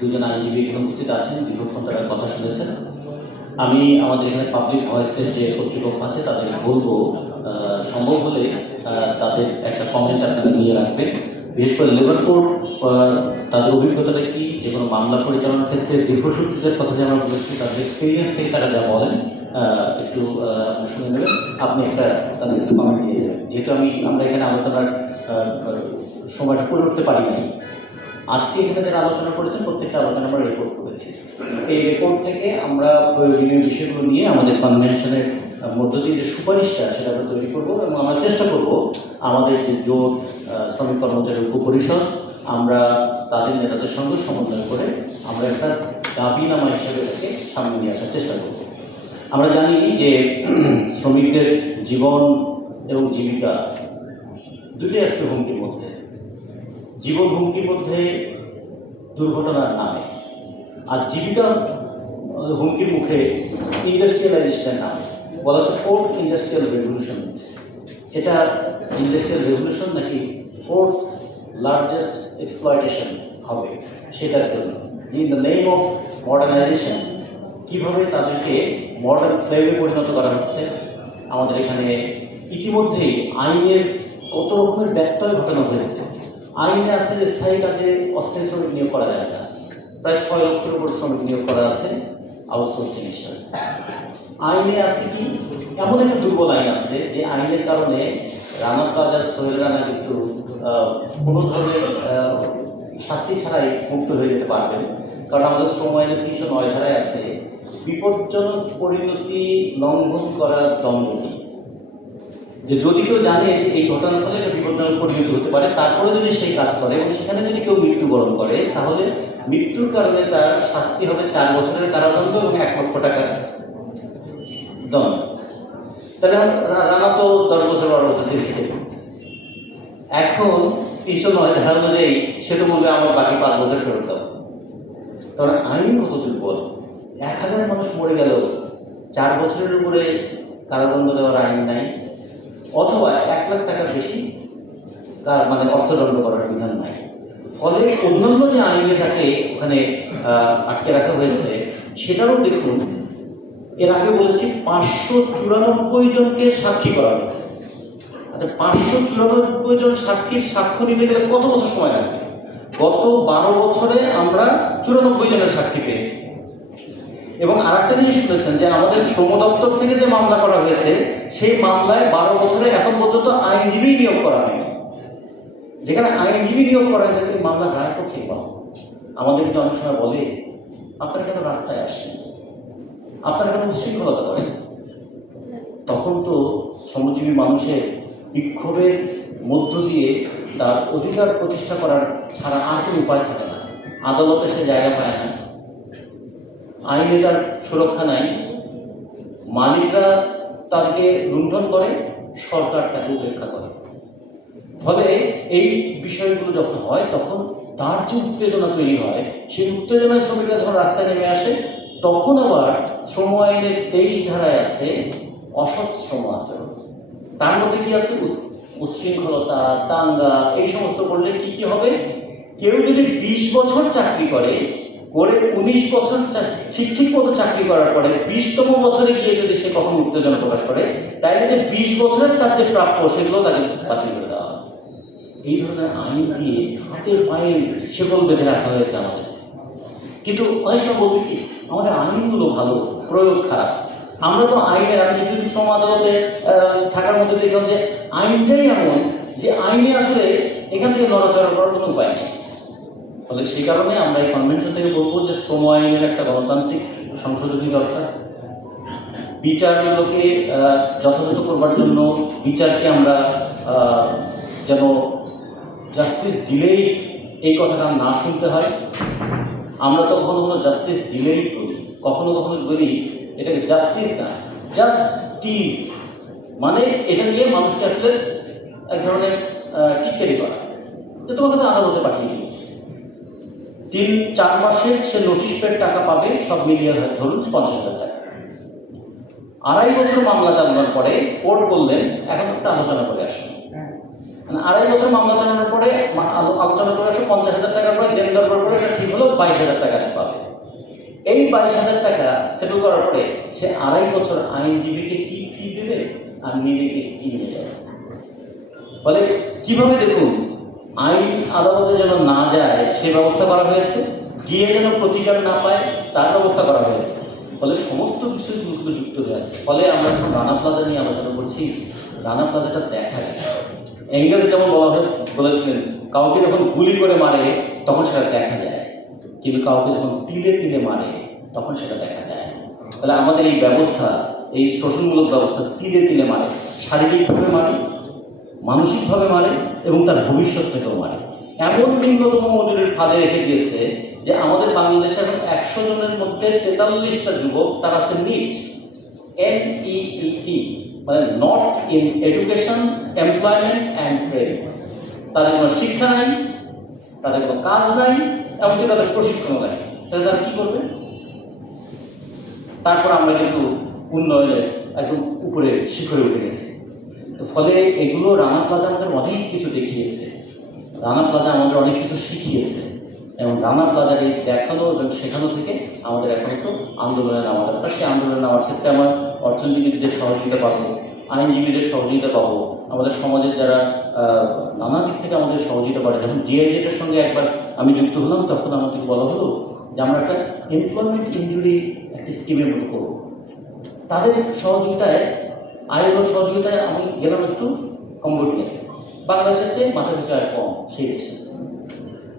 দুজন আইনজীবী এখানে উপস্থিত আছেন, দীর্ঘক্ষণ তারা কথা শুনেছেন। আমি আমাদের এখানে পাবলিক ভয়েসের যে কর্তৃপক্ষ আছে তাদের বলবো সম্ভব হলে তাদের একটা কমেন্ট আপনারা নিয়ে রাখবেন। বিশেষ করে লেবার কোর্ট তাদের অভিজ্ঞতাটা কি, যে কোনো মামলা পরিচালনার ক্ষেত্রে দীর্ঘসূত্রীদের কথা যে আমরা বলেছি তাদের এক্সপিরিয়েন্স থেকে তারা যা বলেন একটু শুনে নেবেন। আপনি একটা তাদের কমেন্ট দিয়ে দেবেন, যেহেতু আমরা এখানে আলোচনার সময়টা করে উঠতে পারি নাই। আজকে এখানে যারা আলোচনা করেছেন প্রত্যেকটা আলোচনা আমরা রেকর্ড করেছি। এই রেকর্ড থেকে আমরা প্রয়োজনীয় বিষয়গুলো নিয়ে আমাদের কনভেনশনের মধ্য দিয়ে যে সুপারিশটা সেটা আমরা তৈরি করবো এবং আমরা চেষ্টা করব আমাদের যে জোট শ্রমিক কর্মচারী ঐক্য পরিষদ আমরা তাদের নেতাদের সঙ্গে সমন্বয় করে আমরা একটা দাবিনামা হিসেবে এটাকে সামনে নিয়ে আসার চেষ্টা করব। আমরা জানি যে শ্রমিকদের জীবন এবং জীবিকা দুটোই আজকে হুমকির মধ্যে। জীবন হুমকির মধ্যে দুর্ঘটনার নামে, আর জীবিকা হুমকির মুখে ইন্ডাস্ট্রিয়ালাইজেশনের নামে। বলা হচ্ছে ফোর্থ ইন্ডাস্ট্রিয়াল রেভলিউশন হচ্ছে। এটা ইন্ডাস্ট্রিয়াল রেভলিউশন নাকি ফোর্থ লার্জেস্ট এক্সপ্লয়টেশন হবে সেটার জন্য, in the name of modernisation কীভাবে তাদেরকে মডার্ন স্লেভে পরিণত করা হচ্ছে। আমাদের এখানে ইতিমধ্যেই আইনের কত রকমের ব্যত্যয় ঘটানো হয়েছে। আইনে আছে যে স্থায়ী কাজে অস্থায়ী শ্রমিক নিয়োগ করা যাবে না, প্রায় 6 লক্ষের উপর শ্রমিক নিয়োগ করা আছে আউটসোর্সিং হিসাবে। আইনে আছে কি এমন একটা দুর্বল আইন আছে যে আইনের কারণে রানা প্লাজার সোহেল রানা কিন্তু কোনো ধরনের শাস্তি ছাড়াই মুক্ত হয়ে যেতে পারবেন, কারণ আমাদের শ্রম আইনের 309 ধারায় আছে বিপজ্জনক পরিণতি লঙ্ঘন করার দণ্ডনীতি, যে যদি কেউ জানে যে এই ঘটনার ফলে একটা বিপজ্জনক পরিণতি হতে পারে তারপরে যদি সেই কাজ করে এবং সেখানে যদি কেউ মৃত্যুবরণ করে তাহলে মৃত্যুর কারণে তার শাস্তি হবে 4 বছরের কারাদণ্ড এবং 1 লক্ষ টাকা দণ্ড। তাহলে রানা তো 10 বছর 12 বছর জেল খেটে ফেলছে। এখন 309 ধারা অনুযায়ী সে তো বলবে আমার বাকি 5 বছর ফেরত দাও। তবে আইন কত দুর্বল, 1000 মানুষ মরে গেল 4 বছরের উপরে কারাদণ্ড দেওয়ার আইন নাই, অথবা 1 লাখ টাকার বেশি মানে অর্থদণ্ড করার বিধান নাই। ফলে অন্যান্য যে আইনে তাকে ওখানে আটকে রাখা হয়েছে সেটারও দেখুন, এর আগে বলেছি 594 জনকে সাক্ষী করা হয়েছে। আচ্ছা, 594 জন সাক্ষীর সাক্ষ্য দিতে গেলে কত বছর সময় লাগবে? গত 12 বছরে আমরা 94 জনের সাক্ষী পেয়েছি। এবং আর একটা জিনিস শুনেছেন যে আমাদের শ্রম দপ্তর থেকে যে মামলা করা হয়েছে সেই মামলায় 12 বছরে এখন পর্যন্ত আইনজীবী নিয়োগ করা হয়নি। যেখানে আইনজীবী নিয়োগ করা হয় তাদেরকে মামলা রায় পক্ষে পাবো। আমাদের কিন্তু অনেক সময় বলে আপনারা কেন রাস্তায় আসেন, আপনারা কেন উচ্ছৃঙ্খলতা করেন? তখন তো শ্রমজীবী মানুষের বিক্ষোভের মধ্য দিয়ে তার অধিকার প্রতিষ্ঠা করার ছাড়া আর কোনো উপায় থাকে না। আদালতে সে জায়গা পায় না, আইনে তার সুরক্ষা নাই, মালিকরা তাদেরকে লুণ্ঠন করে, সরকার তাকে উপেক্ষা করে। ফলে এই বিষয়গুলো যখন হয় তখন তার যে উত্তেজনা তৈরি হয়, সেই উত্তেজনায় শ্রমিকরা যখন রাস্তায় নেমে আসে তখন আবার শ্রম আইনের 23 ধারায় আছে অসৎ শ্রম আচরণ। তার মধ্যে কি আছে? উশৃঙ্খলতা, দাঙ্গা, এই সমস্ত করলে কি কি হবে? কেউ যদি 20 বছর চাকরি করে 19 বছর ঠিক মতো চাকরি করার পরে 20তম বছরে গিয়ে যদি সে কখনো উত্তেজনা প্রকাশ করে তাইলে যে 20 বছরের তার যে প্রাপ্য সেগুলো তাকে বাতিল করে দেওয়া হবে। এই ধরনের আইন দিয়ে হাতে পায়ে শেকল বেঁধে রাখা হয়েছে আমাদের। কিন্তু অনেক সময় বলবে কি আমাদের আইনগুলো ভালো, প্রয়োগ খারাপ। আমরা তো আইনের, আমি কিছুদিন শ্রম আদালতে থাকার মধ্যে দেখলাম যে আইনটাই এমন যে আইনে আসলে এখান থেকে নড়াচড়া করার কোনো উপায় নেই। ফলে সেই কারণে আমরা এই কনভেনশন থেকে বলবো যে শ্রম আইনের একটা গণতান্ত্রিক সংশোধনী দরকার। বিচারগুলোকে যথাযথ করবার জন্য বিচারকে আমরা যেন জাস্টিস ডিলেই এই কথাটা না শুনতে হয়। আমরা তো কখনো কোনো জাস্টিস ডিলেই বলি, কখনো বলি এটাকে জাস্টিস না, জাস্টিস মানে এটা নিয়ে মানুষকে আসলে এক ধরনের টিটকারি করা, যে তোমাকে তো আদালতে পাঠিয়ে দিয়েছে, 3-4 মাসের সে নোটিশ পেড টাকা পাবে, সব মিলিয়ে ধরুন 50,000 টাকা। 2.5 বছর মামলা চালানোর পরে কোর্ট বললেন এখন একটা আলোচনা করে আসুন। মানে 2.5 বছর মামলা চালানোর পরে আলোচনা করে 50,000 টাকার পরে দেন দরবার করে এটা ঠিক হলো 22,000 টাকা সে পাবে। এই 22,000 টাকা সেটেল করার পরে সে 2.5 বছর আইনজীবীকে কি ফি দেবে আর নিজেকে কি নিয়ে যাবে। ফলে কিভাবে দেখুন আইন আদালতে যেন না যায় সে ব্যবস্থা করা হয়েছে, গিয়ে যেন প্রতিকার না পায় তার ব্যবস্থা করা হয়েছে। ফলে সমস্ত বিষয়গুলো যুক্ত হয়ে আছে। ফলে আমরা যখন রানা প্লাজা নিয়ে আলোচনা করছি, রানা প্লাজাটা দেখা যায়। এঙ্গেলস যেমন বলেছিলেন কাউকে যখন গুলি করে মারে তখন সেটা দেখা যায়, কিন্তু কাউকে যখন তিলে তিলে মারে তখন সেটা দেখা যায়। তাহলে আমাদের এই ব্যবস্থা, এই শোষণমূলক ব্যবস্থা তিলে তিলে মারে, শারীরিকভাবে মারে, মানসিকভাবে মারে এবং তার ভবিষ্যৎ থেকেও মারে। এমন নিম্নতম মজুরির ফাঁদে রেখে দিয়েছে যে আমাদের বাংলাদেশের 100 জনের মধ্যে 43টা যুবক তারা হচ্ছে নিট, NEET, মানে not in education, employment and training. তাদের কোনো শিক্ষা নাই, তাদের কোনো কাজ নাই, এমনকি তাদের প্রশিক্ষণও নাই। তাহলে তারা কী করবে? তারপর আমরা কিন্তু উন্নয়নের একদম উপরে শিখরে উঠে গেছি। তো ফলে এগুলো রানা প্লাজা আমাদের অনেক কিছু দেখিয়েছে, রানা প্লাজা আমাদের অনেক কিছু শিখিয়েছে, এবং রানা প্লাজার এই দেখানো এবং শেখানো থেকে আমাদের এখনও তো আন্দোলনে নামা দরকার। সেই আন্দোলনে নামার ক্ষেত্রে আমার অর্থনীতিবিদদের সহযোগিতা পাবো, আইনজীবীদের সহযোগিতা পাবো, আমাদের সমাজের যারা নানা দিক থেকে আমাদের সহযোগিতা করে। যখন জিআইজেটের সঙ্গে একবার আমি যুক্ত হলাম তখন আমাদেরকে বলা হলো যে আমরা একটা এমপ্লয়মেন্ট ইনজুরি একটি স্কিমের মতো করবো। তাদের সহযোগিতায়, আইএলওর সহযোগিতায় আমি গেলাম একটু কম্বোডিয়া, বাংলাদেশের চেয়ে মাথা পিছু আয় কম সেই দেশে।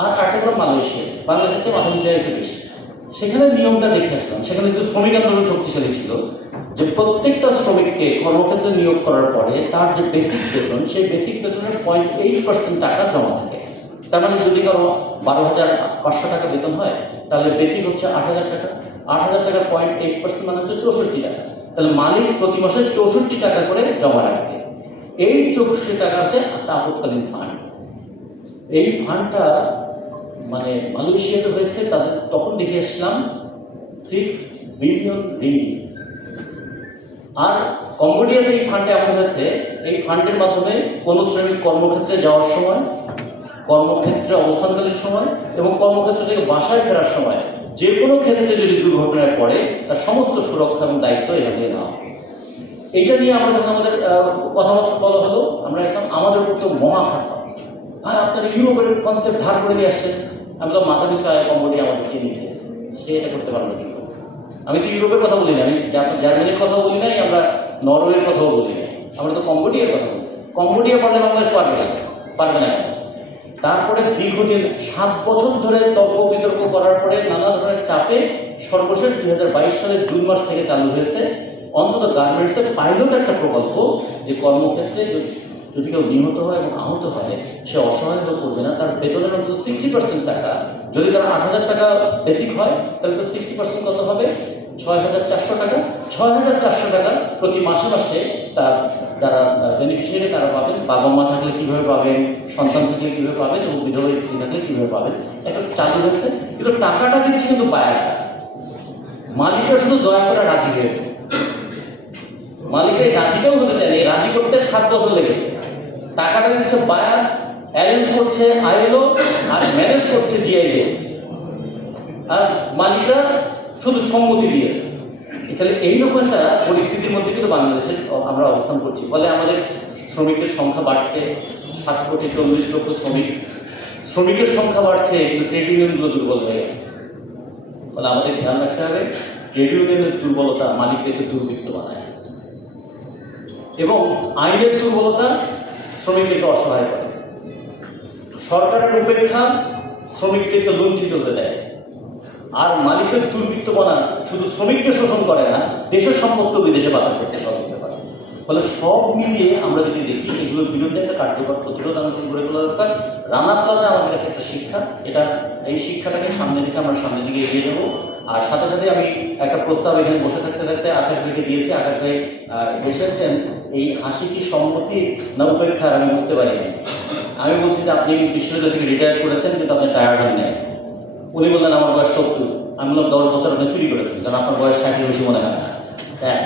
আর আরেকটা গেলাম মালয়েশিয়া, বাংলাদেশের চেয়ে মাথা পিছু আয় একটু বেশি। সেখানে নিয়মটা দেখে আসলাম। সেখানে যে শ্রমিক আন্দোলন শক্তিশালী ছিল, যে প্রত্যেকটা শ্রমিককে কর্মক্ষেত্রে নিয়োগ করার পরে তার যে বেসিক বেতন, সেই বেসিক বেতনের 0.8% টাকা জমা থাকে। তার মানে যদি কারো 12,500 টাকা বেতন হয় তাহলে বেসিক হচ্ছে 8,000 টাকা। 8,000 টাকা 0.8% মানে হচ্ছে 64 টাকা। তাহলে মালিক প্রতি মাসে 64 টাকা করে জমা রাখবে। এই 64 টাকা হচ্ছে একটা আপৎকালীন ফান্ড। এই ফান্ডটা মানে মালয়েশিয়াতে হয়েছে, তাদের তখন দেখে আসলাম 6 বিলিয়ন রিঙ্গিট। আর কম্বোডিয়াতে এই ফান্ডে এমন হয়েছে, এই ফান্ডের মাধ্যমে কোনো শ্রমিক কর্মক্ষেত্রে যাওয়ার সময়, কর্মক্ষেত্রে অবস্থানকালীন সময় এবং কর্মক্ষেত্র থেকে বাসায় ফেরার সময় যে কোনো ক্ষেত্রে যদি দুর্ঘটনায় পড়ে তার সমস্ত সুরক্ষা এবং দায়িত্ব এখান থেকে নেওয়া। এইটা নিয়ে আমরা যখন আমাদের কথাবার্তা বলা হলো, আমরা একদম আমাদের উপর তো মহা খারাপ, আর আপনারা ইউরোপের কনসেপ্ট ধার করে নিয়ে আসছেন। আমি তো মাথা পিছু আয় কম্বোডিয়া আমাদের চিনিতে, সে এটা করতে পারবে কিন্তু। আমি তো ইউরোপের কথা বলি না, আমি জার্মানির কথাও বলি নাই, আমরা নরওয়ের কথাও বলি নাই, আমরা তো কম্বোডিয়ার কথা বলছি। কম্বোডিয়া পারলে বাংলাদেশ পারবে না, পারবে না। তারপরে দীর্ঘদিন 7 বছর ধরে তর্ক বিতর্ক করার পরে নানা ধরনের চাপে সর্বশেষ 2022 সালের জুন মাস থেকে চালু হয়েছে অন্তত গার্মেন্টসের পাইলট একটা প্রকল্প, যে কর্মক্ষেত্রে যদি কেউ নিহত হয় এবং আহত হয় সে অসহায় হয়ে পড়বে না, তার বেতনের অন্তত 60% টাকা, যদি তার 8,000 টাকা বেসিক হয় তাহলে তো 60% কত হবে? 6,400 টাকা। 6,400 টাকা প্রতি মাসে মাসে তার যারা বেনিফিশিয়ারি তারা পাবেন। বাবা মা থাকলে কীভাবে পাবেন, সন্তান থাকলে কীভাবে পাবেন এবং বিধবা স্ত্রী থাকলে কীভাবে পাবেন, একটা চালু হয়েছে। কিন্তু টাকাটা দিচ্ছে কিন্তু বায়ারটা, মালিকরা শুধু দয়া করে রাজি হয়েছে। মালিকের রাজিটাও হতে চায়নি, রাজি করতে 7 বছর লেগেছে। টাকাটা দিচ্ছে বায়ার, অ্যারেঞ্জ করছে আইএলও, আর ম্যানেজ করছে জিআইজে, আর মালিকরা শুধু সম্মতি দিয়েছে। তাহলে এইরকম একটা পরিস্থিতির মধ্যে কিন্তু বাংলাদেশের আমরা অবস্থান করছি। ফলে আমাদের শ্রমিকের সংখ্যা বাড়ছে, 7,40,00,000 শ্রমিকের সংখ্যা বাড়ছে, কিন্তু ট্রেড ইউনিয়নগুলো দুর্বল হয়ে গেছে। ফলে আমাদের খেয়াল রাখতে হবে, ট্রেড ইউনিয়নের দুর্বলতা মালিকদেরকে দুর্বৃত্ত বানায় এবং আইনের দুর্বলতা শ্রমিকদেরকে অসহায় করে। সরকারের উপেক্ষা শ্রমিকদেরকে লুণ্ঠিত হতে দেয়। আর মালিকের দুর্বৃত্তপনা শুধু শ্রমিককে শোষণ করে না, দেশের সম্পদকেও বিদেশে পাচার করতে সহযোগিতা করে। ফলে সব মিলিয়ে আমরা যদি দেখি এগুলোর বিরুদ্ধে একটা কার্যকর প্রতিরোধ আমাদের গড়ে তোলা দরকার। রানা প্লাজা আমাদের কাছে একটা শিক্ষা, এই শিক্ষাটাকে সামনে রেখে আমরা সামনের দিকে এগিয়ে যাবো। আর সাথে সাথে আমি একটা প্রস্তাব এখানে বসে থাকতে থাকতে আকাশ ভাইকে দিয়েছি। আকাশ ভাই এসেছেন, এই হাসি কি সম্মতি না উপেক্ষা আমি বুঝতে পারিনি। আমি বলছি যে আপনি বিশ্ববিদ্যালয় থেকে রিটায়ার করেছেন কিন্তু আপনি টায়ার্ড হন নাই। উনি বললেন আমার বয়স 70। আমি বললাম 10 বছর আপনি চুরি করেছেন, কারণ আপনার বয়স 60-এর বেশি মনে হয় না। হ্যাঁ,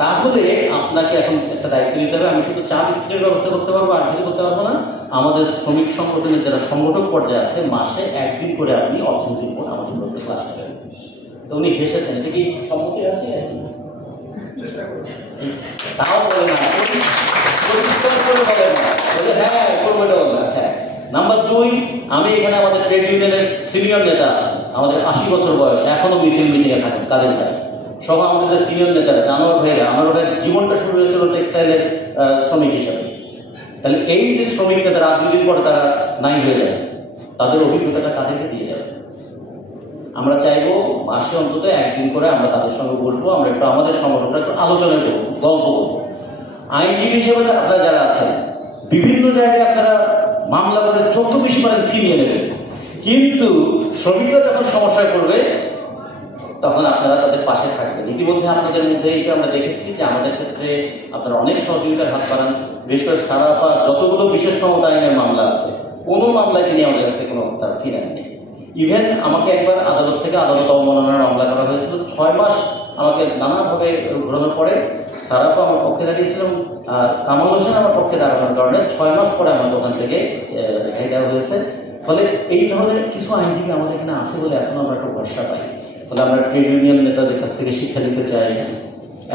তাহলে আপনাকে এখন একটা দায়িত্ব নিতে হবে। আমি শুধু চা বিস্কুটের ব্যবস্থা করতে পারবো, আর কিছু করতে পারবো না। আমাদের শ্রমিক সংগঠনের যারা সংগঠক পর্যায়ে আছে, মাসে একদিন করে আপনি অর্থনীতির উপর আমাদের উপরে ক্লাস নেবেন। তো উনি হেসেছেন, এটা কি সম্মতি আছে? তাও বলে না, হ্যাঁ করবো এটা বলবে। আচ্ছা, নাম্বার 2, আমি এখানে আমাদের ট্রেড ইউনিয়নের সিনিয়র নেতা আছে, আমাদের 80 বছর বয়স, এখনো মিছিল মিটিংয়ে থাকেন, তাদের ভাই সব আমাদের সিনিয়র নেতারা, আনোয়ার ভাইয়ের জীবনটা শুরু হয়েছিল টেক্সটাইলের শ্রমিক হিসাবে। তাহলে এই যে শ্রমিক নেতা রাত 2 দিন পরে তারা নাই হয়ে যাবে, তাদের অভিজ্ঞতাটা তাদেরকে দিয়ে যাবে। আমরা চাইবো মাসে অন্তত একদিন করে আমরা তাদের সঙ্গে বসবো, আমরা একটু আমাদের সংগঠনটা একটু আলোচনা করবো, গল্প করবো। আইনজীবী হিসেবে আপনারা যারা আছেন, বিভিন্ন জায়গায় আপনারা মামলা করে যত বেশি পারেন ফি নিয়ে নেবেন, কিন্তু শ্রমিকরা যখন সমস্যায় পড়বে তখন আপনারা তাদের পাশে থাকবেন। ইতিমধ্যে আপনাদের মধ্যে এটা আমরা দেখেছি যে আমাদের ক্ষেত্রে আপনারা অনেক সহযোগিতার হাত বাড়ান। বিশেষ করে সারাপা যতগুলো বিশেষ ক্ষমতা আইনের মামলা আছে, কোনো মামলায় তিনি আমাদের কাছে কোনো তার ফি নেননি। ইভেন আমাকে একবার আদালত থেকে আদালত অবমাননার মামলা করা হয়েছিল, 6 মাস আমাকে নানাভাবে ঘোরানোর পরে সারাপা আমার পক্ষে দাঁড়িয়েছিলাম, আর কামাল হোসেন আমার পক্ষে দাঁড়ানোর কারণে 6 মাস পরে আমার দোকান থেকে রেহাই দেওয়া হয়েছে। ফলে এই ধরনের কিছু আইনজীবী আমাদের এখানে আছে বলে এখন আমরা একটু ভরসা পাই। ফলে আমরা ট্রেড ইউনিয়ন নেতাদের কাছ থেকে শিক্ষা নিতে চাই,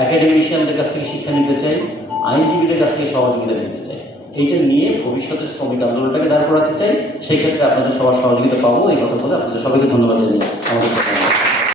একাডেমিশিয়ানদের কাছ থেকে শিক্ষা নিতে চাই, আইনজীবীদের কাছ থেকে সহযোগিতা নিতে চাই। এইটা নিয়ে ভবিষ্যতের শ্রমিক আন্দোলনটাকে দাঁড় করাতে চাই। সেই ক্ষেত্রে আপনাদের সবার সহযোগিতা পাবো, এই কথা বলে আপনাদের সবাইকে ধন্যবাদ জানিয়ে আমাদের